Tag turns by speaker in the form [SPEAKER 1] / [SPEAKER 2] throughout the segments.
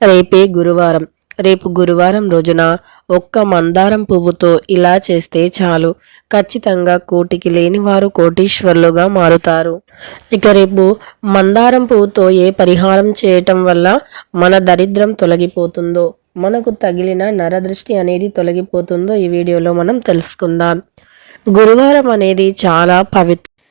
[SPEAKER 1] రేపే గురువారం. రేపు గురువారం రోజున ఒక్క మందారం పువ్వుతో ఇలా చేస్తే చాలు. ఖచ్చితంగా కోటికి లేని వారు కోటీశ్వరులుగా మారుతారు. ఇక రేపు మందారం పువ్వుతో ఏ పరిహారం చేయటం వల్ల మన దరిద్రం తొలగిపోతుందో మనకు తగిలిన నరదృష్టి అనేది తొలగిపోతుందో ఈ వీడియోలో మనం తెలుసుకుందాం. గురువారం అనేది చాలా పవిత్ర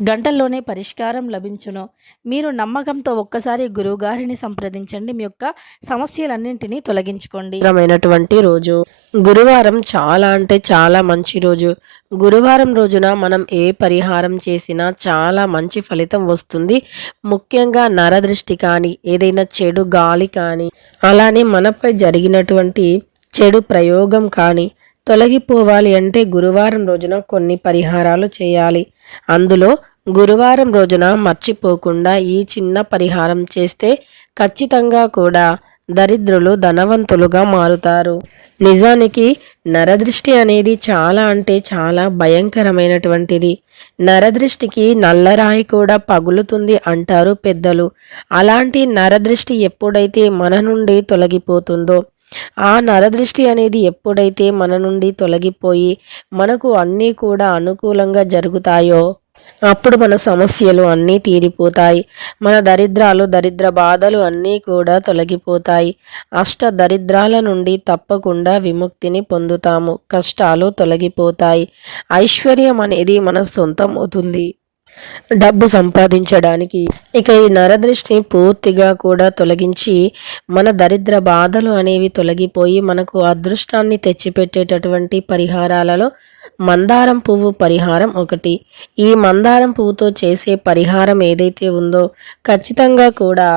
[SPEAKER 2] గంటల్లోనే పరిష్కారం లభించును. మీరు నమ్మకంతో ఒక్కసారి గురువుగారిని సంప్రదించండి. మీ యొక్క సమస్యలన్నింటినీ తొలగించుకోండి.
[SPEAKER 1] పవిత్రమైనటువంటి రోజు. గురువారం చాలా అంటే చాలా మంచి రోజు. గురువారం రోజున మనం ఏ పరిహారం చేసినా చాలా మంచి ఫలితం వస్తుంది. ముఖ్యంగా నరదృష్టి కానీ ఏదైనా చెడు గాలి కానీ అలానే మనపై జరిగినటువంటి చెడు ప్రయోగం కానీ తొలగిపోవాలి అంటే గురువారం రోజున కొన్ని పరిహారాలు చేయాలి. అందులో గురువారం రోజున మర్చిపోకుండా ఈ చిన్న పరిహారం చేస్తే ఖచ్చితంగా కూడా దరిద్రులు ధనవంతులుగా మారుతారు. నిజానికి నరదృష్టి అనేది చాలా అంటే చాలా భయంకరమైనటువంటిది. నరదృష్టికి నల్లరాయి కూడా పగులుతుంది అంటారు పెద్దలు. అలాంటి నరదృష్టి ఎప్పుడైతే మన నుండి తొలగిపోతుందో ఆ నరదృష్టి అనేది ఎప్పుడైతే మన నుండి తొలగిపోయి మనకు అన్నీ కూడా అనుకూలంగా జరుగుతాయో అప్పుడు మన సమస్యలు అన్నీ తీరిపోతాయి. మన దరిద్రాలు దరిద్ర బాధలు అన్నీ కూడా తొలగిపోతాయి. అష్ట దరిద్రాల నుండి తప్పకుండా విముక్తిని పొందుతాము. కష్టాలు తొలగిపోతాయి. ఐశ్వర్యం అనేది మన సొంతం అవుతుంది. డబ్బు సంపాదించడానికి. ఇక ఈ నరదృష్టి పూర్తిగా కూడా తొలగించి మన దరిద్ర బాధలు అనేవి తొలగిపోయి మనకు అదృష్టాన్ని తెచ్చిపెట్టేటటువంటి పరిహారాలలో మందారం పువ్వు పరిహారం ఒకటి. ఈ మందారం పువ్వుతో చేసే పరిహారం ఏదైతే ఉందో ఖచ్చితంగా కూడా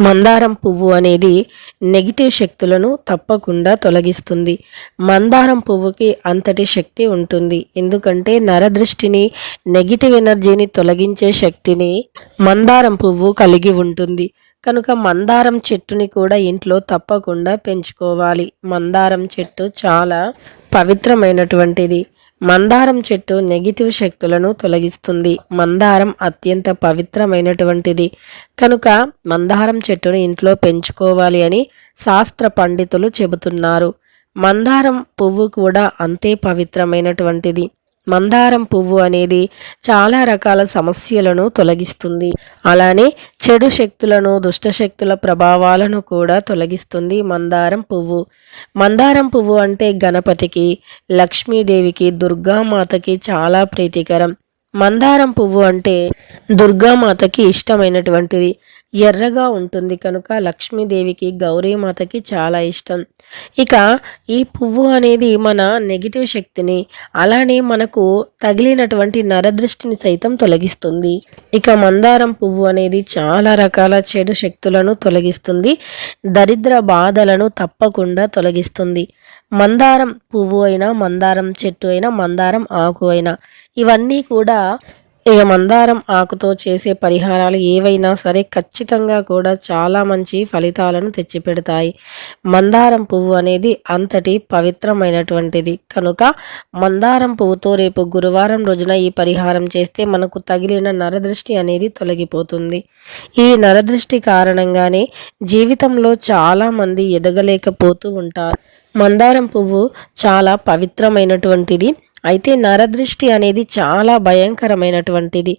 [SPEAKER 1] మందారం పువ్వు అనేది నెగిటివ్ శక్తులను తప్పకుండా తొలగిస్తుంది. మందారం పువ్వుకి అంతటి శక్తి ఉంటుంది. ఎందుకంటే నరదృష్టిని నెగిటివ్ ఎనర్జీని తొలగించే శక్తిని మందారం పువ్వు కలిగి ఉంటుంది. కనుక మందారం చెట్టుని కూడా ఇంట్లో తప్పకుండా పెంచుకోవాలి. మందారం చెట్టు చాలా పవిత్రమైనటువంటిది. మందారం చెట్టు నెగిటివ్ శక్తులను తొలగిస్తుంది. మందారం అత్యంత పవిత్రమైనటువంటిది. కనుక మందారం చెట్టును ఇంట్లో పెంచుకోవాలి అని శాస్త్ర పండితులు చెబుతున్నారు. మందారం పువ్వు కూడా అంతే పవిత్రమైనటువంటిది. మందారం పువ్వు అనేది చాలా రకాల సమస్యలను తొలగిస్తుంది. అలానే చెడు శక్తులను దుష్ట శక్తుల ప్రభావాలను కూడా తొలగిస్తుంది మందారం పువ్వు. మందారం పువ్వు అంటే గణపతికి లక్ష్మీదేవికి దుర్గామాతకి చాలా ప్రీతికరం. మందారం పువ్వు అంటే దుర్గామాతకి ఇష్టమైనటువంటిది. ఎర్రగా ఉంటుంది కనుక లక్ష్మీదేవికి గౌరీమాతకి చాలా ఇష్టం. ఇక ఈ పువ్వు అనేది మన నెగిటివ్ శక్తిని అలానే మనకు తగిలినటువంటి నరదృష్టిని సైతం తొలగిస్తుంది. ఇక మందారం పువ్వు అనేది చాలా రకాల చెడు శక్తులను తొలగిస్తుంది దరిద్ర బాధలను తప్పకుండా తొలగిస్తుంది. మందారం పువ్వు అయినా మందారం చెట్టు అయినా మందారం ఆకు అయినా ఇవన్నీ కూడా ఇక మందారం ఆకుతో చేసే పరిహారాలు ఏవైనా సరే ఖచ్చితంగా కూడా చాలా మంచి ఫలితాలను తెచ్చిపెడతాయి. మందారం పువ్వు అనేది అంతటి పవిత్రమైనటువంటిది. కనుక మందారం పువ్వుతో రేపు గురువారం రోజున ఈ పరిహారం చేస్తే మనకు తగిలిన నరదృష్టి అనేది తొలగిపోతుంది. ఈ నరదృష్టి కారణంగానే జీవితంలో చాలామంది ఎదగలేకపోతూ ఉంటారు. మందారం పువ్వు చాలా పవిత్రమైనటువంటిది. అయితే నరదృష్టి అనేది చాలా భయంకరమైనటువంటిది.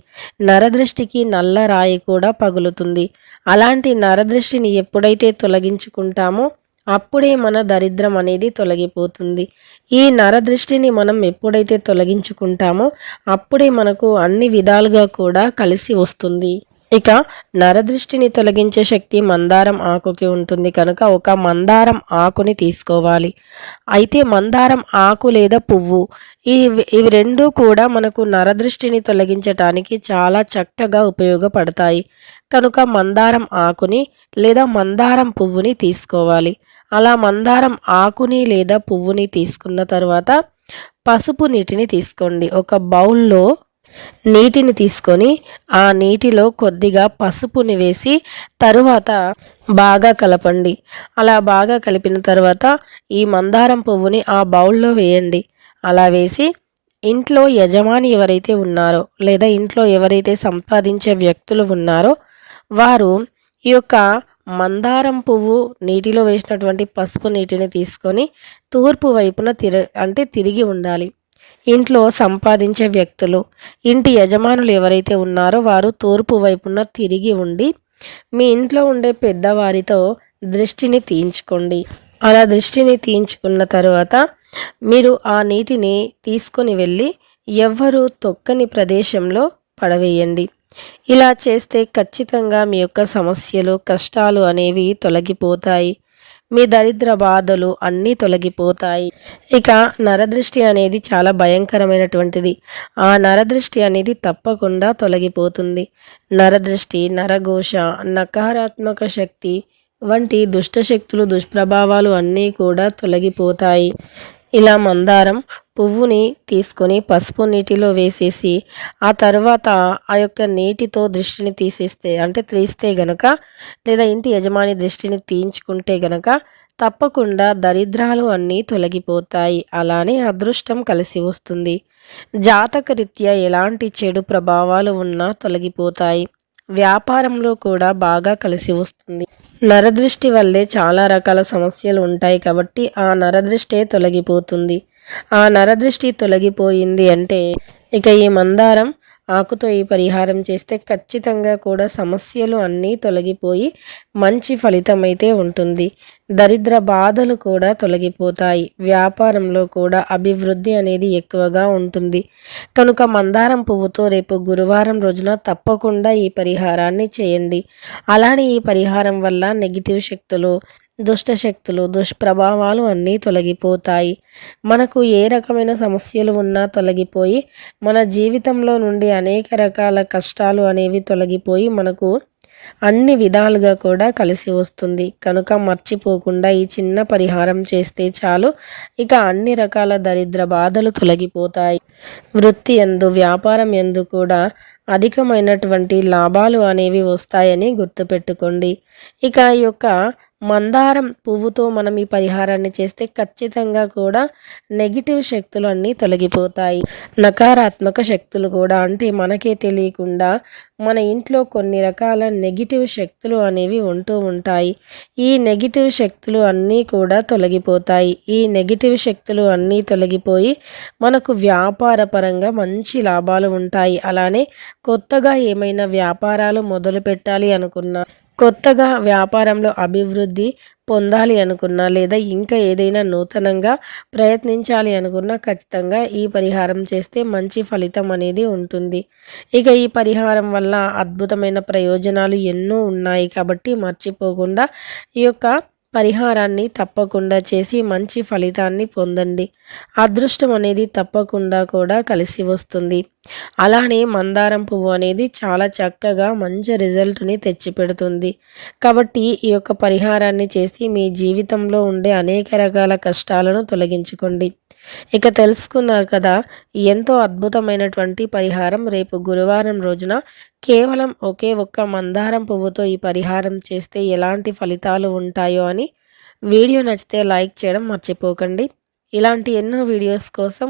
[SPEAKER 1] నరదృష్టికి నల్ల రాయి కూడా పగులుతుంది. అలాంటి నరదృష్టిని ఎప్పుడైతే తొలగించుకుంటామో అప్పుడే మన దరిద్రం అనేది తొలగిపోతుంది. ఈ నరదృష్టిని మనం ఎప్పుడైతే తొలగించుకుంటామో అప్పుడే మనకు అన్ని విధాలుగా కూడా కలిసి వస్తుంది. ఇక నరదృష్టిని తొలగించే శక్తి మందారం ఆకుకి ఉంటుంది కనుక ఒక మందారం ఆకుని తీసుకోవాలి. అయితే మందారం ఆకు లేదా పువ్వు ఇవి ఇవి రెండూ కూడా మనకు నరదృష్టిని తొలగించటానికి చాలా చక్కగా ఉపయోగపడతాయి. కనుక మందారం ఆకుని లేదా మందారం పువ్వుని తీసుకోవాలి. అలా మందారం ఆకుని లేదా పువ్వుని తీసుకున్న తర్వాత పసుపు నీటిని తీసుకోండి. ఒక బౌల్లో నీటిని తీసుకొని ఆ నీటిలో కొద్దిగా పసుపుని వేసి తరువాత బాగా కలపండి. అలా బాగా కలిపిన తర్వాత ఈ మందారం పువ్వుని ఆ బౌల్లో వేయండి. అలా వేసి ఇంట్లో యజమాని ఎవరైతే ఉన్నారో లేదా ఇంట్లో ఎవరైతే సంపాదించే వ్యక్తులు ఉన్నారో వారు ఈ యొక్క మందారం పువ్వు నీటిలో వేసినటువంటి పసుపు నీటిని తీసుకొని తూర్పు వైపున తిర అంటే తిరిగి ఉండాలి. ఇంట్లో సంపాదించే వ్యక్తులు ఇంటి యజమానులు ఎవరైతే ఉన్నారో వారు తూర్పు వైపున తిరిగి ఉండి మీ ఇంట్లో ఉండే పెద్దవారితో దృష్టిని తీయించుకోండి. అలా దృష్టిని తీయించుకున్న తర్వాత మీరు ఆ నీటిని తీసుకొని వెళ్ళి ఎవ్వరూ తొక్కని ప్రదేశంలో పడవేయండి. ఇలా చేస్తే ఖచ్చితంగా మీ యొక్క సమస్యలు కష్టాలు అనేవి తొలగిపోతాయి. మీ దరిద్ర బాధలు అన్నీ తొలగిపోతాయి. ఇక నరదృష్టి అనేది చాలా భయంకరమైనటువంటిది. ఆ నరదృష్టి అనేది తప్పకుండా తొలగిపోతుంది. నరదృష్టి నరఘోష నకారాత్మక శక్తి వంటి దుష్టశక్తులు దుష్ప్రభావాలు అన్నీ కూడా తొలగిపోతాయి. ఇలా మందారం పువ్వుని తీసుకొని పసుపు నీటిలో వేసేసి ఆ తర్వాత ఆ యొక్క నీటితో దృష్టిని తీసేస్తే అంటే తీస్తే గనక లేదా ఇంటి యజమాని దృష్టిని తీయించుకుంటే గనక తప్పకుండా దరిద్రాలు అన్నీ తొలగిపోతాయి. అలానే అదృష్టం కలిసి వస్తుంది. జాతకరీత్యా ఎలాంటి చెడు ప్రభావాలు ఉన్నా తొలగిపోతాయి. వ్యాపారంలో కూడా బాగా కలిసి వస్తుంది. నరదృష్టి వల్లే చాలా రకాల సమస్యలు ఉంటాయి కాబట్టి ఆ నరదృష్టే తొలగిపోతుంది. ఆ నరదృష్టి తొలగిపోయింది అంటే ఇక ఈ మందారం ఆకుతో ఈ పరిహారం చేస్తే ఖచ్చితంగా కూడా సమస్యలు అన్నీ తొలగిపోయి మంచి ఫలితం అయితే ఉంటుంది. దరిద్ర బాధలు కూడా తొలగిపోతాయి. వ్యాపారంలో కూడా అభివృద్ధి అనేది ఎక్కువగా ఉంటుంది. కనుక మందారం పువ్వుతో రేపు గురువారం రోజున తప్పకుండా ఈ పరిహారాన్ని చేయండి. అలానే ఈ పరిహారం వల్ల నెగిటివ్ శక్తులు దుష్టశక్తులు దుష్ప్రభావాలు అన్నీ తొలగిపోతాయి. మనకు ఏ రకమైన సమస్యలు ఉన్నా తొలగిపోయి మన జీవితంలో నుండి అనేక రకాల కష్టాలు అనేవి తొలగిపోయి మనకు అన్ని విధాలుగా కూడా కలిసి వస్తుంది. కనుక మర్చిపోకుండా ఈ చిన్న పరిహారం చేస్తే చాలు. ఇక అన్ని రకాల దరిద్ర బాధలు తొలగిపోతాయి. వృత్తి ఎందు వ్యాపారం ఎందు కూడా అధికమైనటువంటి లాభాలు అనేవి వస్తాయని గుర్తుపెట్టుకోండి. ఇక ఈ యొక్క మందారం పువ్వుతో మనం ఈ పరిహారాన్ని చేస్తే ఖచ్చితంగా కూడా నెగిటివ్ శక్తులు అన్నీ తొలగిపోతాయి. నకారాత్మక శక్తులు కూడా అంటే మనకే తెలియకుండా మన ఇంట్లో కొన్ని రకాల నెగిటివ్ శక్తులు అనేవి ఉంటూ ఉంటాయి. ఈ నెగిటివ్ శక్తులు అన్నీ కూడా తొలగిపోతాయి. ఈ నెగిటివ్ శక్తులు అన్నీ తొలగిపోయి మనకు వ్యాపార పరంగా మంచి లాభాలు ఉంటాయి. అలానే కొత్తగా ఏమైనా వ్యాపారాలు మొదలు పెట్టాలి అనుకున్నా కొత్తగా వ్యాపారంలో అభివృద్ధి పొందాలి అనుకున్నా లేదా ఇంకా ఏదైనా నూతనంగా ప్రయత్నించాలి అనుకున్నా ఖచ్చితంగా ఈ పరిహారం చేస్తే మంచి ఫలితం అనేది ఉంటుంది. ఇక ఈ పరిహారం వల్ల అద్భుతమైన ప్రయోజనాలు ఎన్నో ఉన్నాయి కాబట్టి మర్చిపోకుండా ఈ యొక్క పరిహారాన్ని తప్పకుండా చేసి మంచి ఫలితాన్ని పొందండి. అదృష్టం అనేది తప్పకుండా కూడా కలిసి వస్తుంది. అలానే మందారం పువ్వు అనేది చాలా చక్కగా మంచి రిజల్ట్ని తెచ్చిపెడుతుంది. కాబట్టి ఈ యొక్క పరిహారాన్ని చేసి మీ జీవితంలో ఉండే అనేక రకాల కష్టాలను తొలగించుకోండి. ఇక తెలుసుకున్నారు కదా ఎంతో అద్భుతమైనటువంటి పరిహారం రేపు గురువారం రోజున కేవలం ఒకే ఒక్క మందారం పువ్వుతో ఈ పరిహారం చేస్తే ఎలాంటి ఫలితాలు ఉంటాయో అని వీడియో నచ్చితే లైక్ చేయడం మర్చిపోకండి. ఇలాంటి ఎన్నో వీడియోస్ కోసం